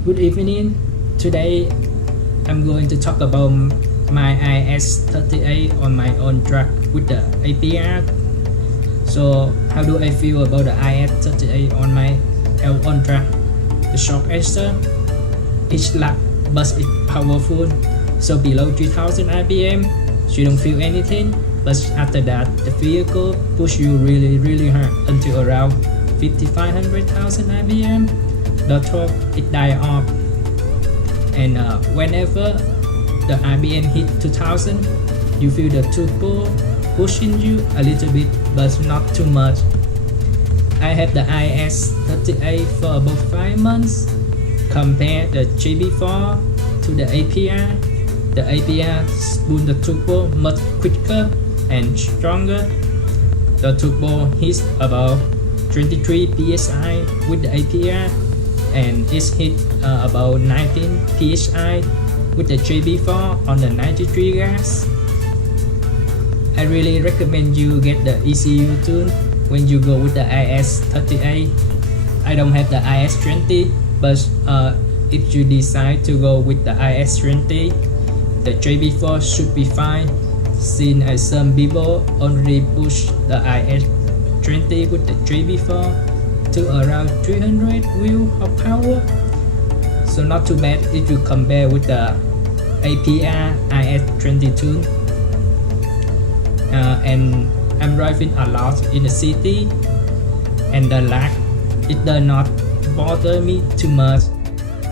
Good evening. Today I'm going to talk about my IS38 on my own track with the APR. So how do I feel about the IS38 on my own track? The short answer, it's loud but it's powerful. So below 3000 RPM you don't feel anything, but after that the vehicle push you really hard until around 5500,000 RPM. The torque it die off, and whenever the RPM hit 2000 you feel the turbo pushing you a little bit but not too much. I have the IS38 for about 5 months. Compare the GB4 to the APR. The APR spoon the turbo much quicker and stronger. The turbo hits about 23 psi with the APR, and it's hit about 19 psi with the GB4 on the 93 gas. I really recommend you get the ECU tune when you go with the IS38. I don't have the IS20, but if you decide to go with the IS20, the GB4 should be fine, since some people already push the IS20 with the GB4 to around 300 wheel of power. So not too bad if you compare with the APR IS20 tune. And I'm driving a lot in the city, and the lag it does not bother me too much.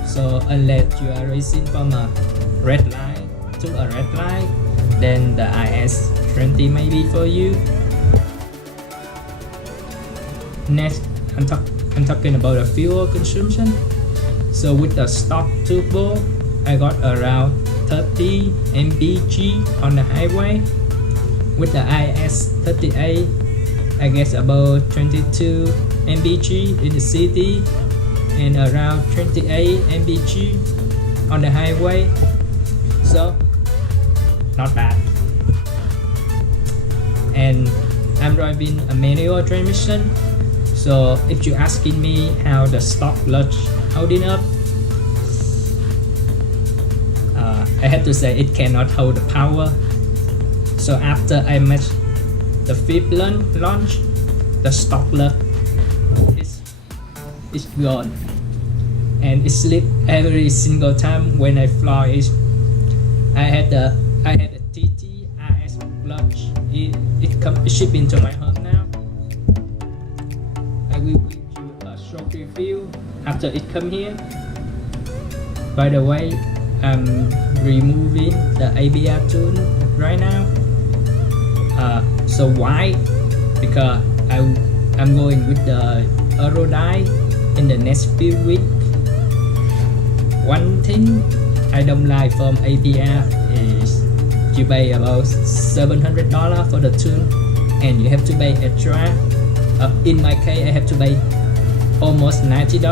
So unless you are racing from a red line to a red line, then the IS20 may be for you. Next, I'm talking about the fuel consumption. So with the stock turbo, I got around 30 mpg on the highway. With the IS38, I guess about 22 mpg in the city and around 28 mpg on the highway. So not bad. And I'm driving a manual transmission. So if you're asking me how the stock clutch holding up, I have to say it cannot hold the power. So after I matched the fifth launch, the stock clutch is gone, and it slipped every single time when I fly it. I had a TT RS clutch. It shipped into my home now. I will give you a short review after it come here. By the way, I'm removing the APR tune right now. So why? Because I'm going with the Alltrack in the next few weeks. One thing I don't like from APR is you pay about $700 for the tune, and you have to pay extra. In my case, I have to pay almost $90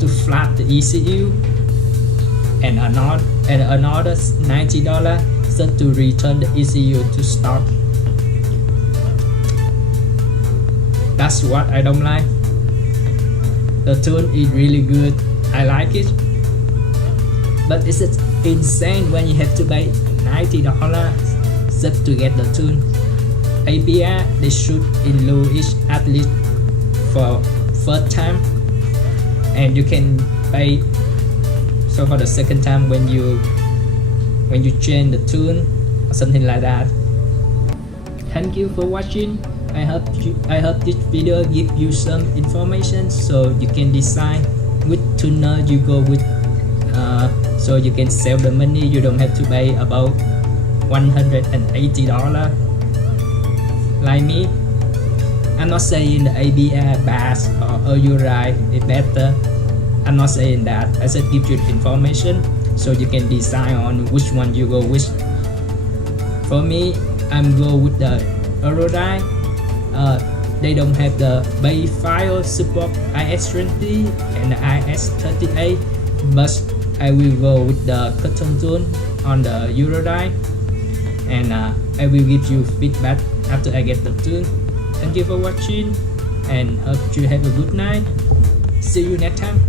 to flat the ECU, and another $90 just to return the ECU to stock. That's what I don't like. The tune is really good. I like it, but it's insane when you have to pay $90 just to get the tune. APR they should include it at least for first time, and you can pay so for the second time when you change the tune or something like that. Thank you for watching. I hope this video give you some information so you can decide which tuner you go with, so you can save the money. You don't have to pay about $180 like me. I'm not saying the APR bad or Alltrack is better. I'm not saying that. I said give you information so you can decide on which one you go with. For me, I'm go with the Alltrack. They don't have the base file support IS20 and the IS38, but I will go with the custom tune on the Alltrack, and I will give you feedback after I get the tune. Thank you for watching, and hope you have a good night. See you next time.